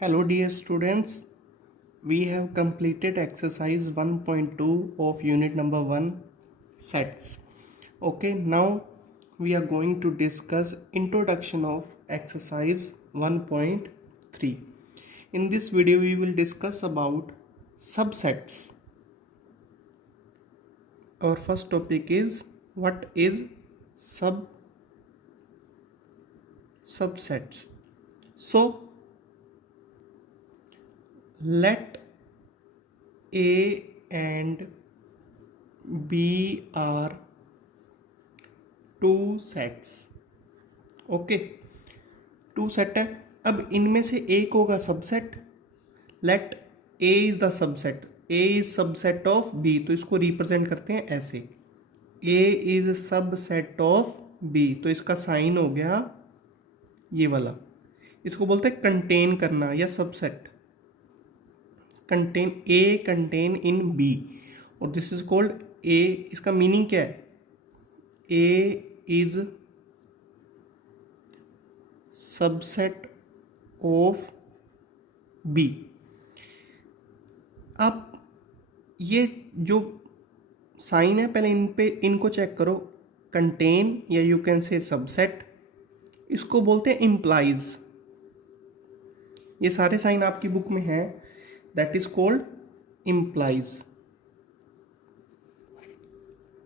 Hello dear students, we have completed exercise 1.2 of unit number 1 sets. Okay, now we are going to discuss introduction of exercise 1.3. In this video we will discuss about subsets. Our first topic is what is subsets. So let A and B are two sets. Okay, two set है. अब इनमें से एक होगा subset. Let A is the subset. A is subset of B, तो इसको represent करते हैं ऐसे. A is subset of B, तो इसका साइन हो गया ये वाला. इसको बोलते हैं कंटेन करना या subset. Contain A contain in B, और दिस इज कॉल्ड ए. इसका मीनिंग क्या है? A is subset of B. अब ये जो साइन है पहले इनको चेक करो. कंटेन या यू कैन से सबसेट, इसको बोलते हैं इम्प्लाइज. ये सारे साइन आपकी बुक में हैं. That is called implies.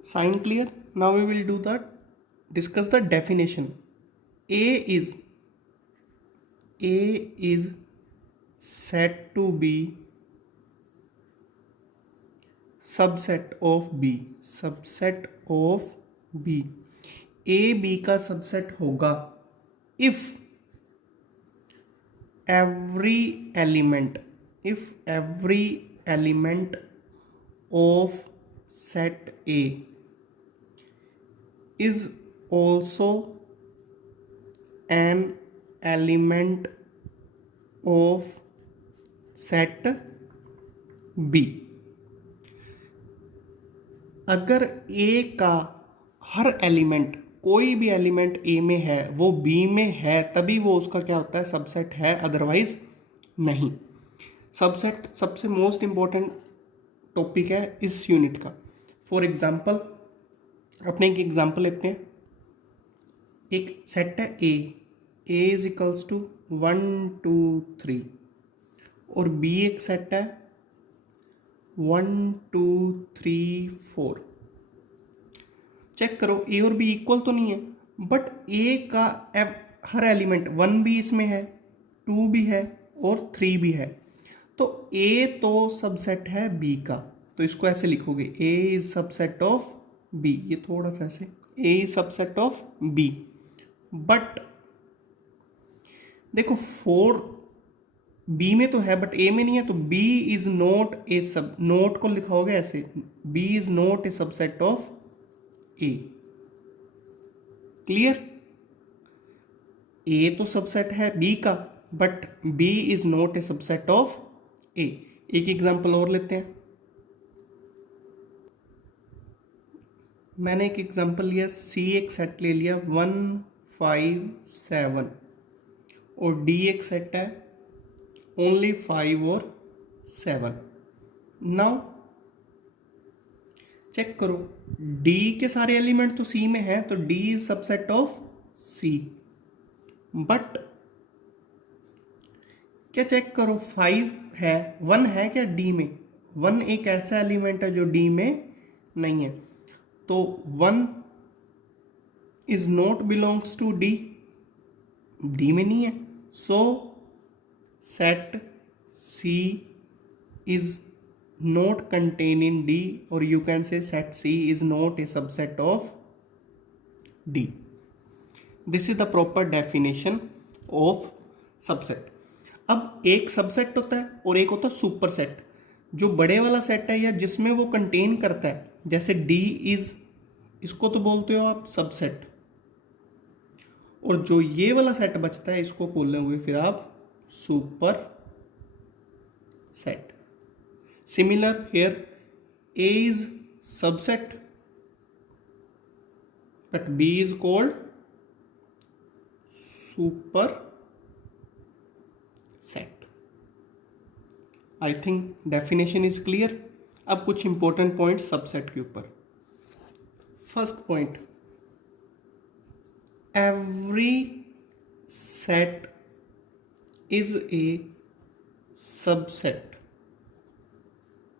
Sign clear? Now we will discuss the definition. A is said to be subset of B. Subset of B. A B का सबसेट होगा if every element of set A is also an element of set B. अगर A का हर element, कोई भी element A में है वो B में है, तभी वो उसका क्या होता है? सबसेट है, अदरवाइज नहीं. सबसेट सबसे मोस्ट इंपॉर्टेंट टॉपिक है इस यूनिट का. फॉर एग्जाम्पल, अपने एक एग्जाम्पल लेते हैं. एक सेट है ए इज इक्वल्स टू 1 2 3, और बी एक सेट है 1 2 3 4. चेक करो ए और बी इक्वल तो नहीं है, बट ए का हर एलिमेंट 1 भी इसमें है, 2 भी है और 3 भी है. तो ए तो सबसेट है बी का, तो इसको ऐसे लिखोगे A is subset of B. ये थोड़ा सा ऐसे, A is subset of B. But देखो 4 बी में तो है बट ए में नहीं है, तो बी इज नॉट ए सब. नोट को लिखोगे ऐसे, B is not a subset of A. Clear? A तो सबसेट है बी का, but B is not a subset of A. एक एग्जांपल और लेते हैं. मैंने एक एग्जांपल लिया, सी एक सेट ले लिया 1 5 7, और डी एक सेट है ओनली 5 और 7. नाउ चेक करो, डी के सारे एलिमेंट तो सी में है, तो D is subset of C. But क्या चेक करो, 5 है, 1 है क्या डी में? 1 एक ऐसा एलिमेंट है जो डी में नहीं है, तो 1 is not belongs to D. D में नहीं है, so set C is not contain in D, और you can say set C is not a subset of D. This is the proper definition of subset. अब एक subset होता है और एक होता है सुपर सेट. जो बड़े वाला सेट है या जिसमें वो कंटेन करता है, जैसे डी इज, इसको तो बोलते हो आप सबसेट, और जो ये वाला सेट बचता है इसको बोलोगे फिर आप superset. Similar here, A is subset but B is called superset. I think definition is clear. अब कुछ इंपॉर्टेंट पॉइंट सबसेट के ऊपर। First point, every set is a subset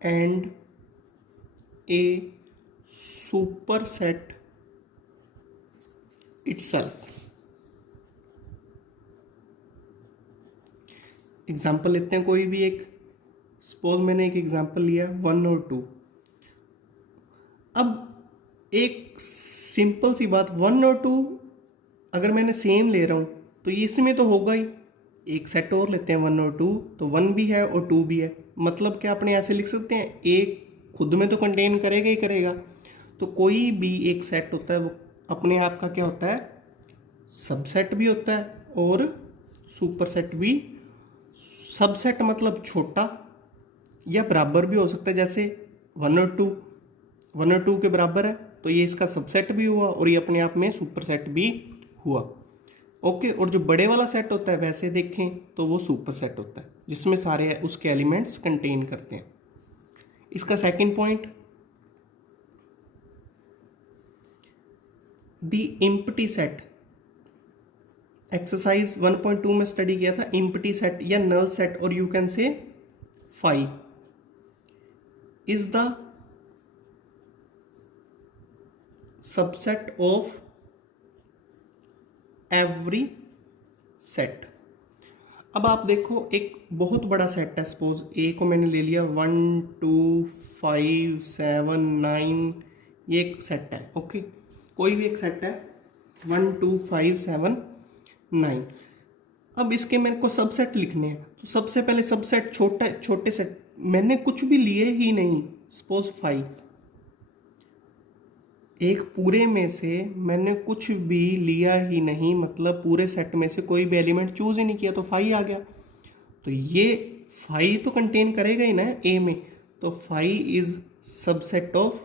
and a superset itself। Example लेते हैं कोई भी एक। Suppose मैंने एक एग्जाम्पल लिया 1 और 2। अब एक सिंपल सी बात, 1 और 2 अगर मैंने सेम ले रहा हूँ तो ये इसमें तो होगा ही। एक सेट और लेते हैं 1 और 2, तो 1 भी है और 2 भी है। मतलब क्या अपने ऐसे लिख सकते हैं, एक खुद में तो कंटेन करेगा ही करेगा। तो कोई भी एक सेट होता है वो अपने आप का क्या होता है, सबसेट भी होता है और सुपरसेट भी। सबसेट मतलब छोटा या बराबर भी हो सकता है, जैसे 1 और 2, 1 और 2 के बराबर है तो ये इसका सबसेट भी हुआ और ये अपने आप में सुपरसेट भी हुआ। ओके। और जो बड़े वाला सेट होता है वैसे देखें तो वो सुपर सेट होता है जिसमें सारे उसके एलिमेंट्स कंटेन करते हैं। इसका second point, the empty set. Exercise 1.2 में स्टडी किया था एम्प्टी सेट या नल सेट, और you can say phi is the subset of every set. अब आप देखो एक बहुत बड़ा सेट है, सपोज ए को मैंने ले लिया 1 2 5 7 9, ये एक सेट है। ओके, कोई भी एक सेट है 1 2 5 7 9। अब इसके मेरे को सबसेट लिखने हैं तो सबसे पहले सबसेट छोटे सेट मैंने कुछ भी लिए ही नहीं। सपोज 5, एक पूरे में से मैंने कुछ भी लिया ही नहीं, मतलब पूरे सेट में से कोई भी एलिमेंट चूज ही नहीं किया तो 5 आ गया। तो ये 5 तो कंटेन करेगा ही ना ए में, तो 5 इज सबसेट ऑफ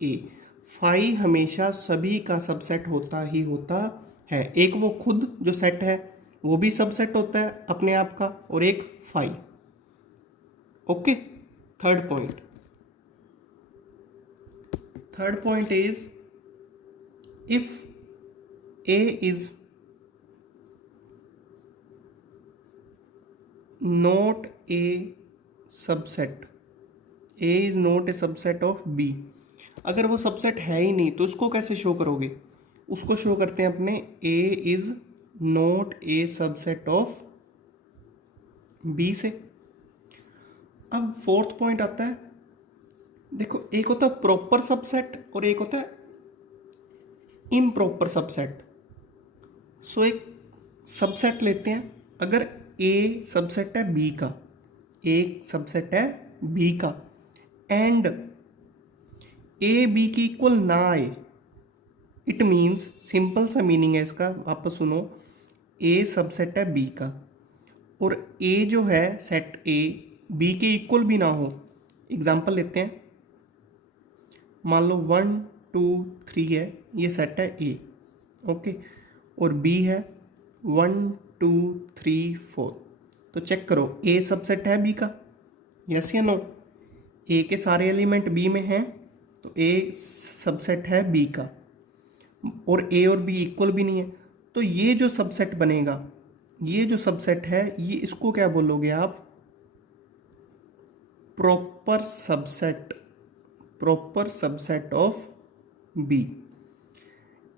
ए। 5 हमेशा सभी का सबसेट होता ही होता है। एक वो खुद जो सेट है वो भी सबसेट होता है अपने आप का, और एक 5। Okay. Third point is, if A is not a subset, A is not a subset of B। अगर वो सबसेट है ही नहीं तो उसको कैसे शो करोगे? उसको शो करते हैं अपने A is not a subset of B से। अब फोर्थ पॉइंट आता है, देखो एक होता है प्रॉपर सबसेट और एक होता है इम्प्रॉपर सबसेट। सो एक सबसेट लेते हैं, अगर ए सबसेट है बी का, एक सबसेट है बी का, एंड ए बी की इक्वल ना आए, इट मीन्स, सिंपल सा मीनिंग है इसका, वापस सुनो। ए सबसेट है बी का और ए जो है सेट ए बी के इक्वल भी ना हो। एग्जाम्पल लेते हैं, मान लो 1 2 3 है, ये सेट है ए। ओके, और बी है 1 2 3 4। तो चेक करो ए सबसेट है बी का, यस या नो? ए के सारे एलिमेंट बी में हैं तो ए सबसेट है बी का, और ए और बी इक्वल भी नहीं है। तो ये जो सबसेट बनेगा, ये जो सबसेट है, ये इसको क्या बोलोगे आप? Proper subset, proper subset of B.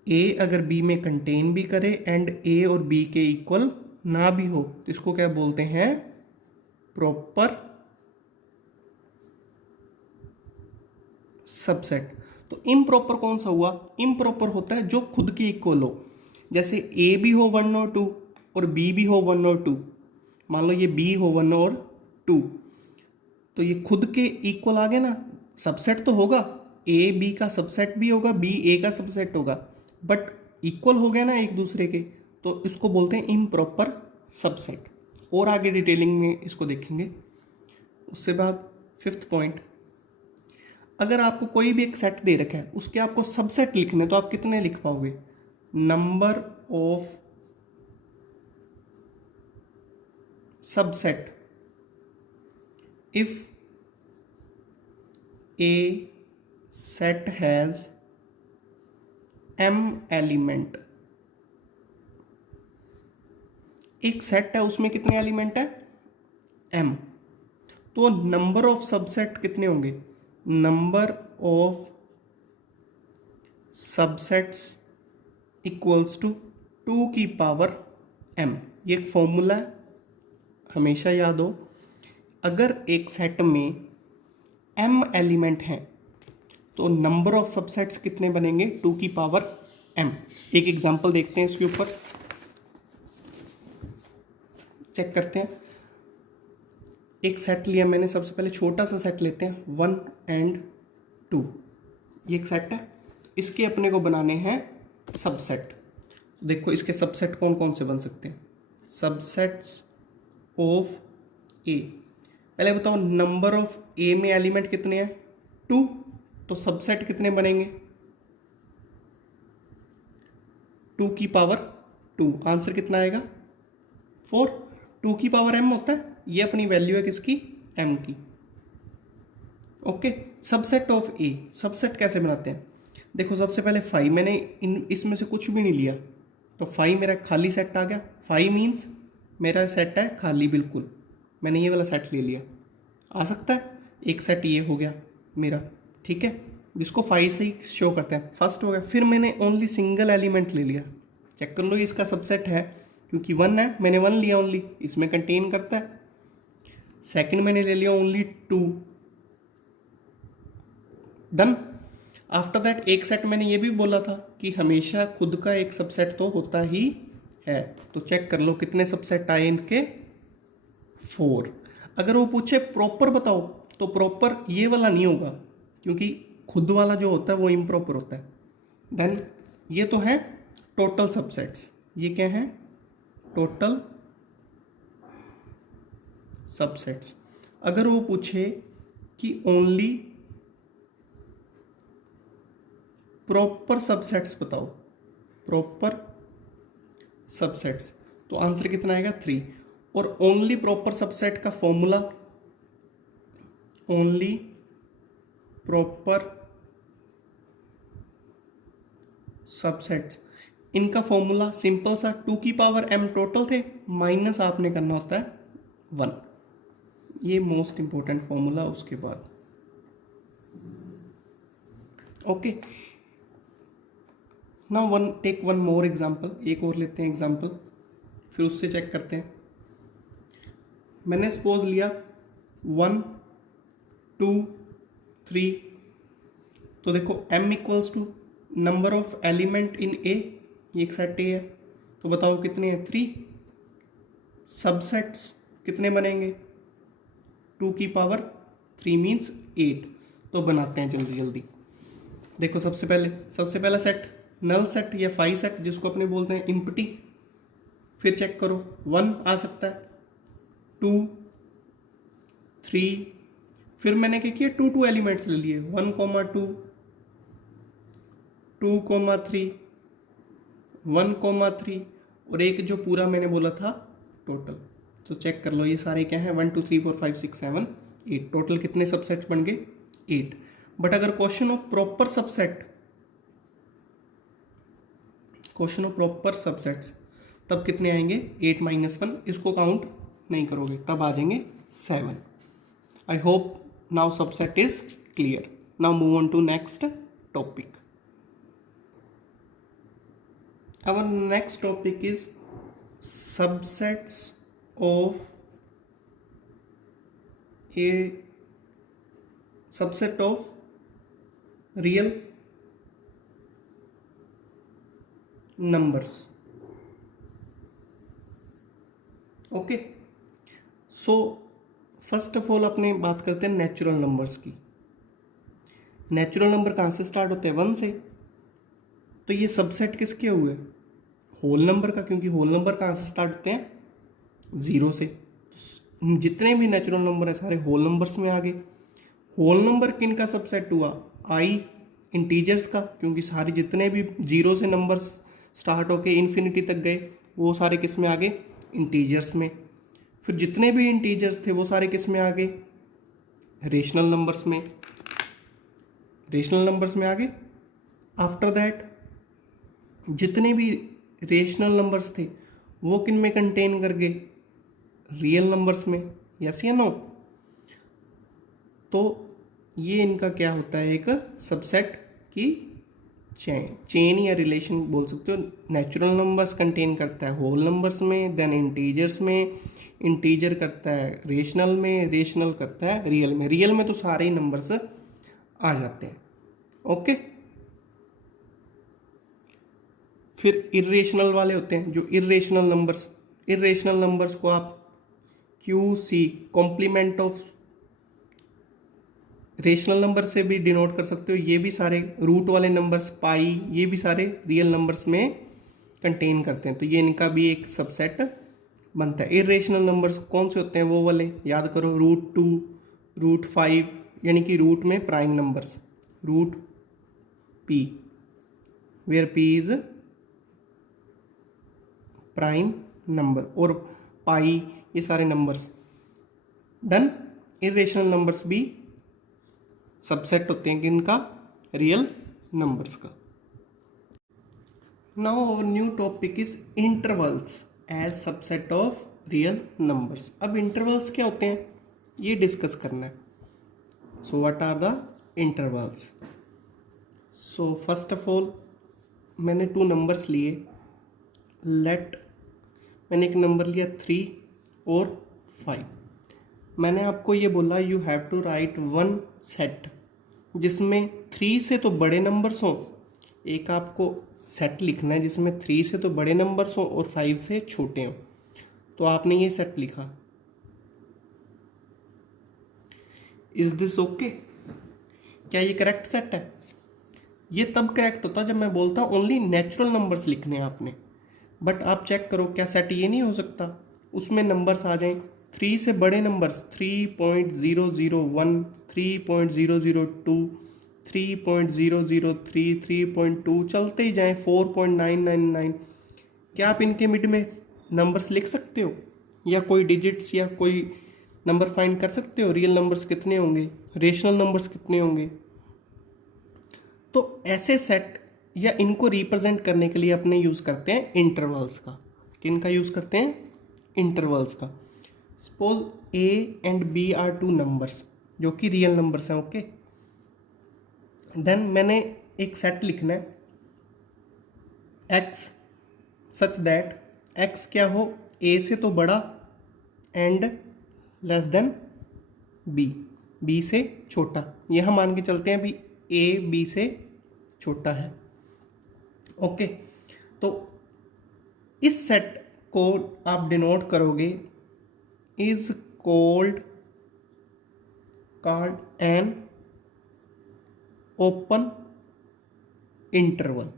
A अगर बी में कंटेन भी करे एंड ए और बी के इक्वल ना भी हो तो इसको क्या बोलते हैं? Proper subset. तो इम्प्रॉपर कौन सा हुआ? इम्प्रॉपर होता है जो खुद की इक्वल हो, जैसे ए भी हो 1 और 2 और बी भी हो 1 और 2। मान लो ये बी हो 1 और 2, तो ये खुद के इक्वल आ गए ना, सबसेट तो होगा, ए बी का सबसेट भी होगा, बी ए का सबसेट होगा, बट इक्वल हो गया ना एक दूसरे के, तो इसको बोलते हैं इम्प्रॉपर सबसेट। और आगे डिटेलिंग में इसको देखेंगे। उसके बाद फिफ्थ पॉइंट, अगर आपको कोई भी एक सेट दे रखा है उसके आपको सबसेट लिखने, तो आप कितने लिख पाओगे? Number of subset if A set has m element, एक सेट है उसमें कितने एलिमेंट है m, तो नंबर ऑफ सबसेट कितने होंगे, number of subsets equals to 2 की पावर m। ये एक फॉर्मूला है, हमेशा याद हो। अगर एक सेट में m एलिमेंट हैं तो नंबर ऑफ सबसेट्स कितने बनेंगे, 2 की पावर m। एक एग्जांपल देखते हैं इसके ऊपर, चेक करते हैं। एक सेट लिया मैंने, सबसे पहले छोटा सा सेट लेते हैं 1 and 2। ये एक सेट है, इसके अपने को बनाने हैं सबसेट। देखो इसके सबसेट कौन कौन से बन सकते हैं, सबसेट्स ऑफ ए। पहले बताओ नंबर ऑफ ए में एलिमेंट कितने हैं 2, तो सबसेट कितने बनेंगे 2 की पावर 2। आंसर कितना आएगा 4। 2 की पावर m होता है, ये अपनी वैल्यू है किसकी, m की। Okay, subset of A, subset कैसे बनाते हैं, देखो सबसे पहले 5, मैंने इसमें से कुछ भी नहीं लिया तो 5 मेरा खाली सेट आ गया। 5 मीन्स मेरा सेट है खाली, बिल्कुल मैंने ये वाला सेट ले लिया, आ सकता है। एक सेट ये हो गया मेरा, ठीक है, जिसको 5 से ही शो करते हैं, फर्स्ट हो गया। फिर मैंने ओनली सिंगल एलिमेंट ले लिया, चेक कर लो ये इसका सबसेट है, क्योंकि 1 है, मैंने 1 लिया ओनली, इसमें कंटेन करता है। सेकंड मैंने ले लिया ओनली 2, डन। आफ्टर दैट एक सेट मैंने ये भी बोला था कि हमेशा खुद का एक सबसेट तो होता ही है, तो चेक कर लो कितने सबसेट आए इनके, 4। अगर वो पूछे प्रॉपर बताओ तो प्रॉपर ये वाला नहीं होगा, क्योंकि खुद वाला जो होता है वो इम्प्रॉपर होता है। देन ये तो है टोटल सबसेट्स, ये क्या है टोटल सबसेट्स। अगर वो पूछे कि ओनली प्रॉपर सबसेट्स बताओ, प्रॉपर सबसेट्स, तो आंसर कितना आएगा 3। और ओनली प्रॉपर सबसेट का फॉर्मूला, ओनली प्रॉपर सबसेट्स, इनका फॉर्मूला सिंपल सा 2 की पावर m टोटल थे, माइनस आपने करना होता है 1। ये मोस्ट इंपॉर्टेंट फॉर्मूला। उसके बाद okay, now take one more example, एक और लेते हैं एग्जांपल, फिर उससे चेक करते हैं। मैंने सपोज लिया 1 2 3, तो देखो m equals to number of element in A, ये एक सेट ए है, तो बताओ कितने हैं 3। सबसेट्स कितने बनेंगे 2 की पावर 3 मीन्स 8। तो बनाते हैं जल्दी जल्दी। देखो सबसे पहला सेट नल सेट या 5 सेट, जिसको अपने बोलते हैं इम्पटी। फिर चेक करो 1 आ सकता है, 2 3, फिर मैंने क्या किया 2 एलिमेंट्स ले लिए, 1 2 2 3 1 3, और एक जो पूरा मैंने बोला था टोटल। तो चेक कर लो ये सारे क्या हैं 1 2 3 4 5 6 7 8, टोटल कितने सबसेट्स बन गए 8। बट अगर question of proper subset, question of proper subsets, तब कितने आएंगे 8 - 1, इसको काउंट नहीं करोगे, तब आ जाएंगे 7। I hope now subset is clear. Now move on to next topic. Our next topic is subsets of a subset of real numbers. Okay, so first of all अपने बात करते हैं नेचुरल नंबर्स की। नेचुरल नंबर कहाँ से start होते हैं 1 से, तो ये सबसेट किसके हुए होल नंबर का, क्योंकि होल नंबर कहाँ से स्टार्ट होते हैं 0 से। जितने भी नेचुरल नंबर है सारे होल नंबर्स में आ गए। होल नंबर किन का सबसेट हुआ, आई इंटीजर्स का, क्योंकि सारे जितने भी 0 से नंबर्स स्टार्ट होके इन्फिनिटी तक गए वो सारे किस में आ गए इंटीजर्स में। फिर जितने भी इंटीजर्स थे वो सारे किस में आ गए रेशनल नंबर्स में आगे। आफ्टर दैट जितने भी रेशनल नंबर्स थे वो किन में कंटेन कर गए, रियल नंबर्स में, यस या नो। तो ये इनका क्या होता है, एक सबसेट की चेन या रिलेशन बोल सकते हो। नेचुरल नंबर्स कंटेन करता है होल नंबर्स में, देन इंटीजर्स में, इंटीजर करता है रेशनल में, रेशनल करता है रियल में, रियल में तो सारे ही नंबर्स आ जाते हैं। ओके। फिर इर्रेशनल वाले होते हैं जो इर्रेशनल नंबर्स को आप Q C complement of rational number से भी डिनोट कर सकते हो। ये भी सारे रूट वाले नंबर्स, पाई, ये भी सारे रियल नंबर्स में कंटेन करते हैं, तो ये इनका भी एक सबसेट बनता है। इरेशनल नंबर्स कौन से होते हैं, वो वाले याद करो, √2, √5, यानी कि रूट में prime numbers, root p where p is prime number, और पाई, ये सारे नंबर्स डन। इरेशनल नंबर्स भी सबसेट होते हैं किनका, रियल नंबर्स का। Now our new topic is intervals as subset of real numbers. अब इंटरवल्स क्या होते हैं ये डिस्कस करना है। So what are the intervals. So first of all मैंने 2 नंबर्स लिए, मैंने एक नंबर लिया 3 और 5। मैंने आपको ये बोला you have to write 1 set जिसमें 3 से तो बड़े नंबर्स हों, एक आपको सेट लिखना है जिसमें 3 से तो बड़े नंबर्स हों और 5 से छोटे हों। तो आपने ये सेट लिखा। Is this okay? क्या ये करेक्ट सेट है? ये तब करेक्ट होता जब मैं बोलता हूँ ओनली नेचुरल नंबर्स लिखने हैं आपने। बट आप चेक करो क्या सेट ये नहीं हो सकता, उसमें नंबर्स आ जाएं 3 से बड़े नंबर्स, 3.001, 3.002, 3.003, 3.2 चलते ही जाएं 4.999। क्या आप इनके मिड में नंबर्स लिख सकते हो, या कोई डिजिट्स या कोई नंबर फाइंड कर सकते हो, रियल नंबर्स कितने होंगे, रेशनल नंबर्स कितने होंगे? तो ऐसे सेट या इनको रिप्रेजेंट करने के लिए अपने यूज़ करते हैं इंटरवल्स का। किनका यूज़ करते हैं? इंटरवल्स का। Suppose A and B are 2 numbers जो कि रियल नंबर्स हैं। ओके, देन मैंने एक सेट लिखना है x सच दैट x क्या हो, A से तो बड़ा एंड लेस देन B से छोटा। ये हम मान के चलते हैं अभी A B से छोटा है। ओके, तो इस सेट को आप डिनोट करोगे is called an open interval.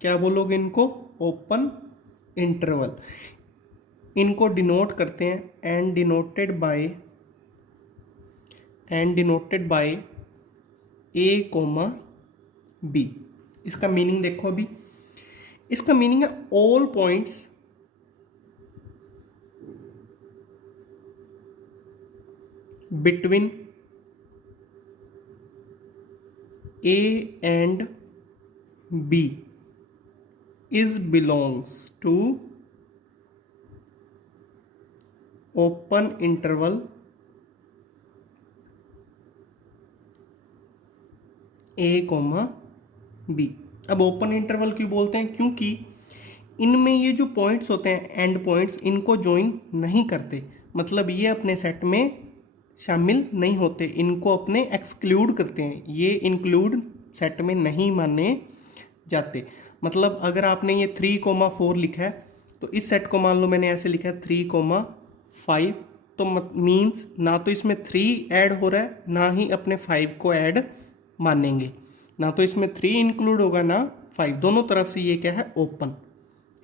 क्या बोलोगे इनको? Open interval. इनको डिनोट करते हैं and denoted by A, B। इसका मीनिंग देखो अभी, इसका मीनिंग है all points between A and B is belongs to open interval A, B। अब ओपन इंटरवल क्यों बोलते हैं? क्योंकि इनमें ये जो पॉइंट्स होते हैं एंड पॉइंट्स, इनको ज्वाइन नहीं करते, मतलब ये अपने सेट में शामिल नहीं होते, इनको अपने एक्सक्लूड करते हैं, ये इंक्लूड सेट में नहीं माने जाते। मतलब अगर आपने ये 3,4 लिखा है तो इस सेट को मान लो मैंने ऐसे लिखा है 3,5, तो मीन्स ना तो इसमें 3 ऐड हो रहा है ना ही अपने 5 को ऐड मानेंगे, ना तो इसमें 3 इंक्लूड होगा ना 5, दोनों तरफ से ये क्या है? ओपन।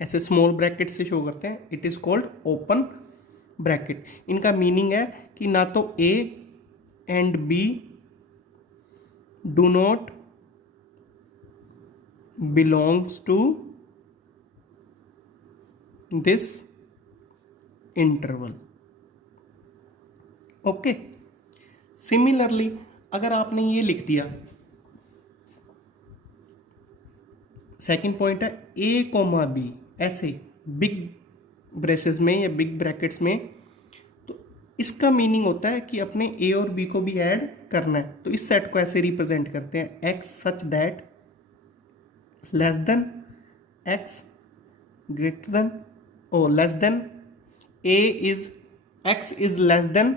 ऐसे स्मॉल ब्रैकेट से शो करते हैं, it is called open bracket. इनका मीनिंग है कि ना तो A and B do not belongs to this interval. Okay, similarly अगर आपने ये लिख दिया, सेकंड पॉइंट है ए कोमा बी, ऐसे बिग ब्रेसेस में या बिग ब्रैकेट्स में, तो इसका मीनिंग होता है कि अपने ए और बी को भी ऐड करना है। तो इस सेट को ऐसे रिप्रेजेंट करते हैं, x such that less than x greater than o less than a is x is less than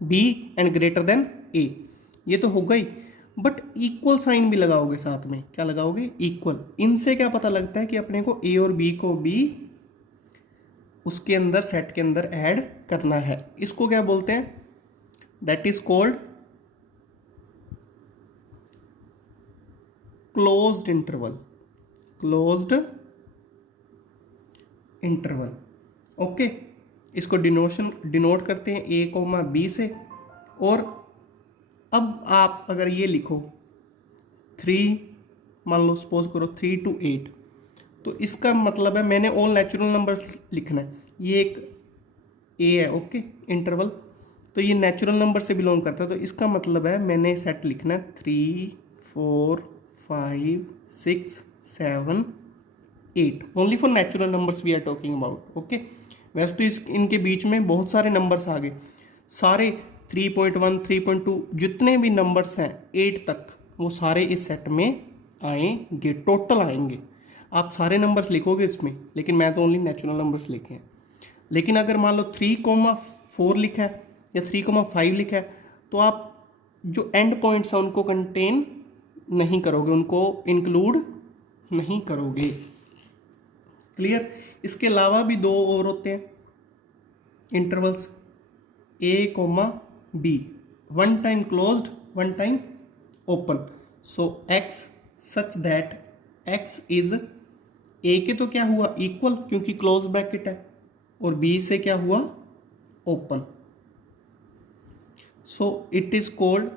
b and greater than a. ये तो होगा ही, बट इक्वल साइन भी लगाओगे साथ में। क्या लगाओगे? इक्वल। इनसे क्या पता लगता है कि अपने को ए और बी को भी उसके अंदर सेट के अंदर ऐड करना है। इसको क्या बोलते हैं? That is called closed interval. Closed interval, okay. इसको डिनोट करते हैं ए कोमा बी से। और अब आप अगर ये लिखो 3, मान लो सपोज करो 3 to 8, तो इसका मतलब है मैंने ऑल नेचुरल नंबर्स लिखना है। ये एक ए है, ओके, इंटरवल, तो ये नेचुरल नंबर से बिलोंग करता है। तो इसका मतलब है मैंने सेट लिखना है 3, 4, 5, 6, 7, 8, only for natural numbers we are talking about, okay. वैसे तो इनके बीच में बहुत सारे नंबर्स आ गए, सारे 3.1, 3.2 जितने भी नंबर्स हैं 8 तक, वो सारे इस सेट में आएंगे, टोटल आएंगे। आप सारे नंबर्स लिखोगे इसमें, लेकिन मैं तो ओनली नेचुरल नंबर्स लिखे हैं। लेकिन अगर मान लो 3,4 लिखा है या 3,5 लिखा है, तो आप जो एंड पॉइंट्स हैं उनको कंटेन नहीं करोगे, उनको इंक्लूड नहीं करोगे। क्लियर? इसके अलावा भी 2 और होते हैं intervals, a comma b, one time closed, one time open. So x such that x is, a के तो क्या हुआ इक्वल क्योंकि क्लोज ब्रैकेट है, और बी से क्या हुआ open. So it is called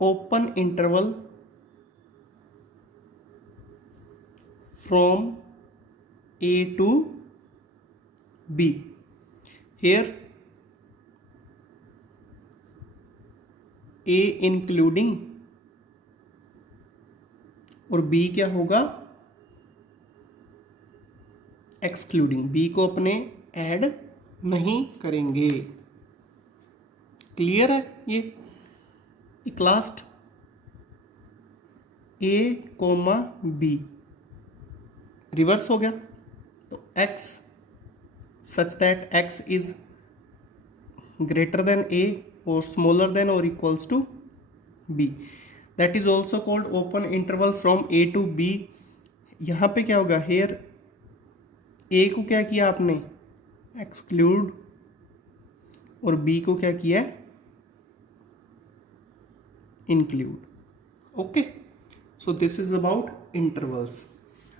open interval from A to B. Here A including और B क्या होगा एक्सक्लूडिंग, B को अपने ऐड नहीं करेंगे। क्लियर है? ये एक last A comma B reverse हो गया, तो x such that x is greater than a और स्मॉलर देन और equals to b, that is also called open interval from a to b। यहाँ पे क्या होगा? हेयर a को क्या किया आपने एक्सक्लूड, और b को क्या किया include, okay. So this is about intervals.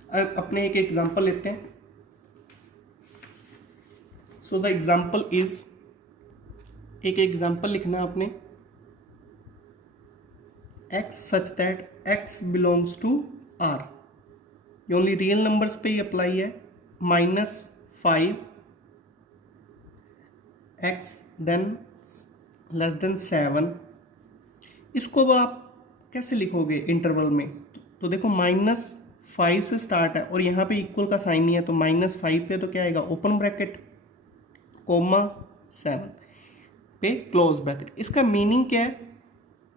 अब अपने एक एग्जाम्पल लेते हैं। सो द एग्जाम्पल इज, एक एग्जाम्पल लिखना आपने, x such that x belongs to r। ये ओनली रियल नंबर्स पे ही अप्लाई है। -5 x देन लेस देन 7। इसको आप कैसे लिखोगे इंटरवल में? तो देखो -5 से स्टार्ट है और यहाँ पे इक्वल का साइन नहीं है, तो -5 पे तो क्या आएगा ओपन ब्रैकेट, कोमा 7 पे क्लोज ब्रैकेट। इसका मीनिंग क्या है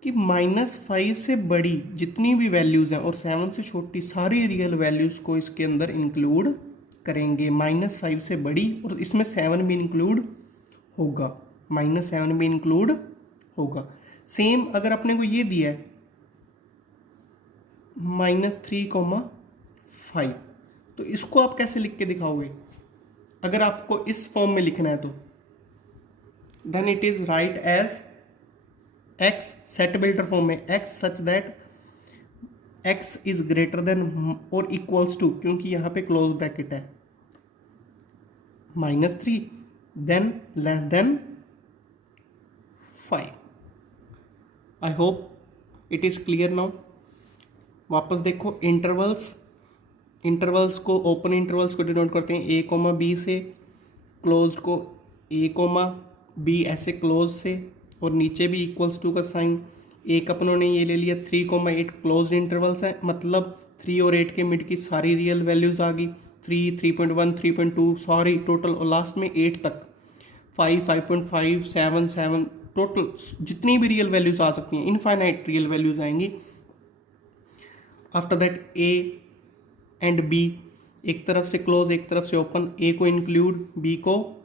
कि -5 से बड़ी जितनी भी वैल्यूज़ हैं और 7 से छोटी सारी रियल वैल्यूज़ को इसके अंदर इंक्लूड करेंगे। -5 से बड़ी, और इसमें 7 भी इंक्लूड होगा, -7 भी इंक्लूड होगा। सेम अगर अपने को ये दिया है -3,5, तो इसको आप कैसे लिख के दिखाओगे? अगर आपको इस फॉर्म में लिखना है तो then it is write as x, set builder form में x such that x is greater than और इक्वल्स टू, क्योंकि यहाँ पे क्लोज ब्रैकेट है, -3 then less than 5। I hope it is clear now. वापस देखो इंटरवल्स, इंटरवल्स को, open intervals को डिनोट करते हैं ए कोमा बी से, क्लोज्ड को ए कोमा बी ऐसे क्लोज से, और नीचे भी इक्वल्स टू का साइन। एक अपनों ने ये ले लिया 3,8 क्लोज्ड इंटरवल्स है, मतलब 3 और 8 के मिड की सारी रियल वैल्यूज आ गई, 3, 3.1, 3.2 सॉरी टोटल, और लास्ट में 8 तक 5, 5.5, 7, 7 टोटल जितनी भी रियल वैल्यूज आ सकती हैं, इनफाइनाइट रियल वैल्यूज आएंगी। After that A and B, एक तरफ से क्लोज एक तरफ से ओपन, ए को इंक्लूड बी को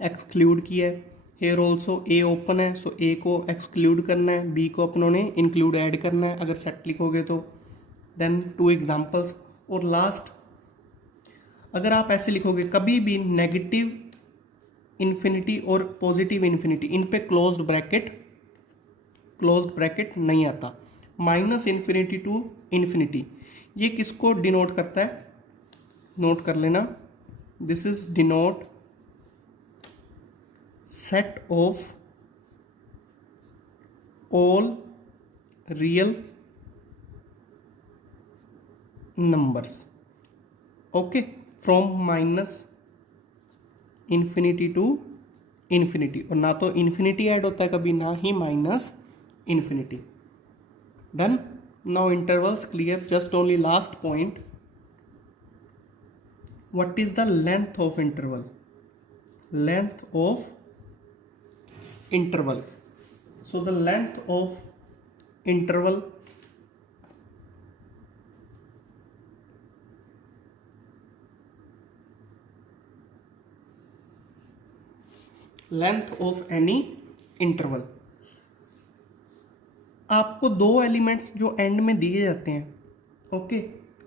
एक्सक्लूड किया है। हेयर ऑल्सो ए ओपन है, सो ए को एक्सक्लूड करना है, बी को अपनों ने इंक्लूड ऐड करना है अगर सेट लिखोगे तो। Then 2 examples. और लास्ट, अगर आप ऐसे लिखोगे कभी भी नेगेटिव इन्फिनिटी और पॉजिटिव इन्फिनिटी इन पे क्लोज्ड ब्रैकेट नहीं आता। -इन्फिनिटी टू इन्फिनिटी, ये किसको डिनोट करता है, नोट कर लेना, this is denote set of all real numbers, okay, from -infinity to infinity, और ना तो इन्फिनिटी ऐड होता है कभी, ना ही -infinity. Done. Now intervals clear, just only last point, what is the length of interval? Length of interval. So the length of interval length of any interval, आपको दो एलिमेंट्स जो एंड में दिए जाते हैं, ओके,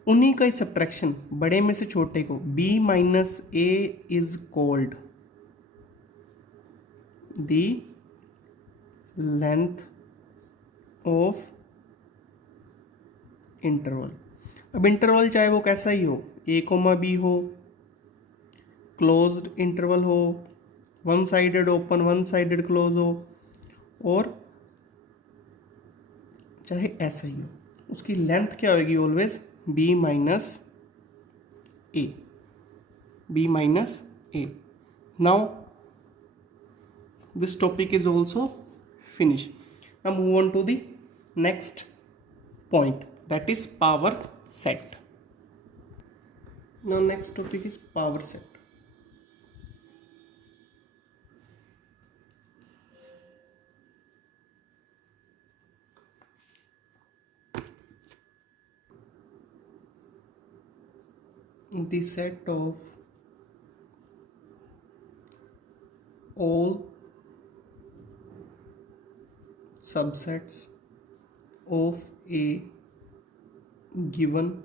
उन्हीं का सब्ट्रैक्शन बड़े में से छोटे को, b minus A is called the length of interval. अब इंटरवल चाहे वो कैसा ही हो, a कोमा बी हो, क्लोज्ड इंटरवल हो, one sided open one sided close हो, और चाहे ऐसा ही हो, उसकी लेंथ क्या होगी always b minus A. Now this topic is also finished. Now move on to the next point, that is power set. Now next topic is power set. The set of all subsets of a given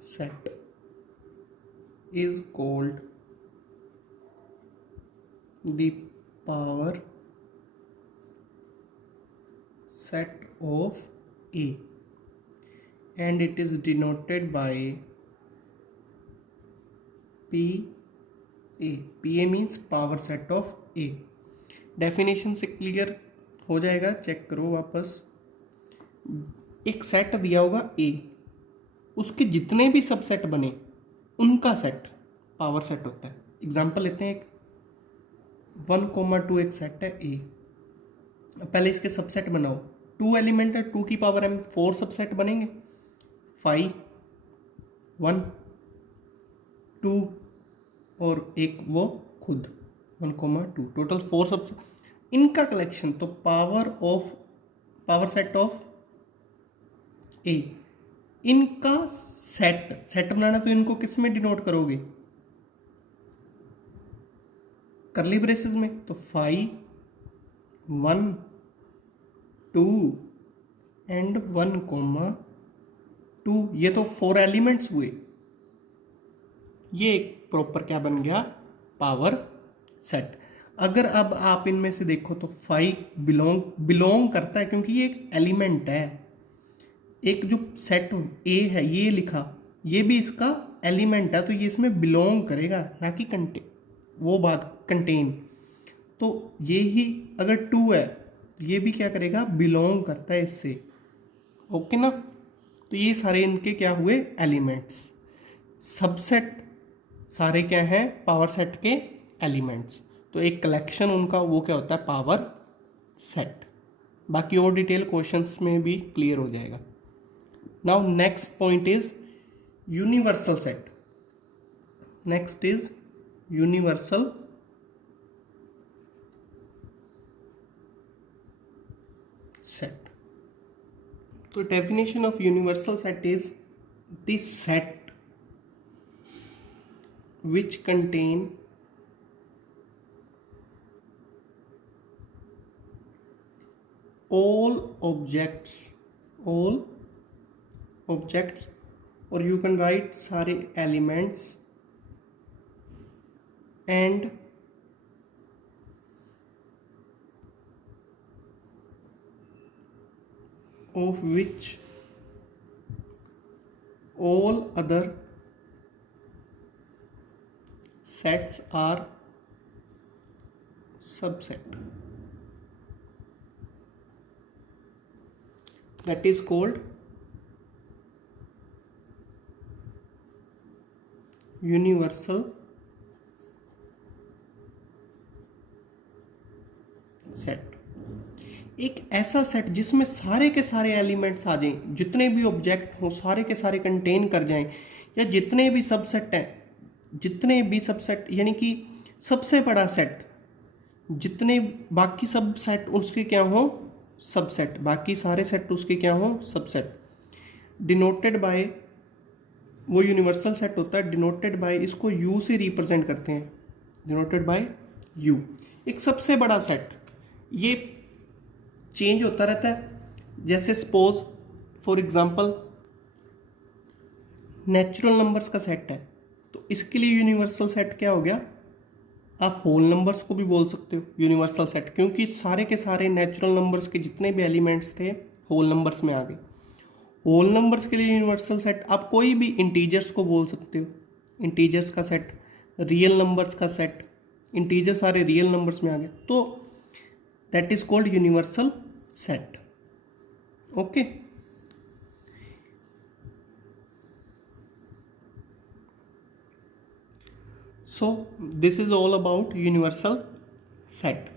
set is called the power set of A, and it is denoted by PA. PA means power set of A. Definition से clear हो जाएगा, check करो वापस। एक set दिया होगा A, उसके जितने भी सबसेट बने उनका सेट पावर सेट होता है। एग्जांपल लेते हैं, एक 1,2 एक सेट है A, पहले इसके सबसेट बनाओ, 2 एलिमेंट है, 2 की पावर m 4 सबसेट बनेंगे, 5, 1, 2 और एक वो खुद 1,2, टोटल 4 सबसेट, इनका कलेक्शन, तो पावर सेट ऑफ ए, इनका सेट बनाना, तो इनको किस में डिनोट करोगे, करली ब्रेसेस में, तो 5, 1, 2 एंड 1,2, ये तो 4 एलिमेंट्स हुए, ये एक प्रॉपर क्या बन गया, पावर सेट। अगर अब आप इनमें से देखो तो 5 बिलोंग करता है, क्योंकि ये एक एलिमेंट है, एक जो सेट ए है ये लिखा, ये भी इसका एलिमेंट है, तो ये इसमें बिलोंग करेगा, ना कि कंटेन। तो ये ही अगर 2 है, ये भी क्या करेगा, बिलोंग करता है इससे, ओके ना। तो तो ये सारे इनके क्या हुए एलिमेंट्स। सबसेट सारे क्या हैं पावर सेट के एलिमेंट्स। तो एक कलेक्शन उनका वो क्या होता है पावर सेट। बाकी और डिटेल क्वेश्चंस में भी क्लियर हो जाएगा। Now next point is universal set. Next is universal set. So definition of universal set is the set which contain all objects or you can write सारे elements and of which all other sets are subset. That is called universal set. एक ऐसा set जिसमें सारे के सारे elements आ जाएं, जितने भी ऑब्जेक्ट हों सारे के सारे कंटेन कर जाएं, या जितने भी सबसेट यानी कि सबसे बड़ा सेट, जितने बाकी सब सेट उसके क्या हो सबसेट, बाकी सारे सेट उसके क्या हो सबसेट। डिनोटेड बाय, वो यूनिवर्सल सेट होता है डिनोटेड बाय, इसको यू से रिप्रेजेंट करते हैं, डिनोटेड बाय यू। एक सबसे बड़ा सेट ये चेंज होता रहता है। जैसे suppose for example natural numbers का सेट है, तो इसके लिए यूनिवर्सल सेट क्या हो गया, आप होल नंबर्स को भी बोल सकते हो यूनिवर्सल सेट, क्योंकि सारे के सारे नेचुरल नंबर्स के जितने भी एलिमेंट्स थे होल नंबर्स में आ गए। होल नंबर्स के लिए यूनिवर्सल सेट, आप कोई भी इंटीजर्स को बोल सकते हो, इंटीजर्स का सेट, रियल नंबर्स का सेट, इंटीजर सारे रियल नंबर्स में आ गए, तो that is called universal set. Okay, so this is all about universal set.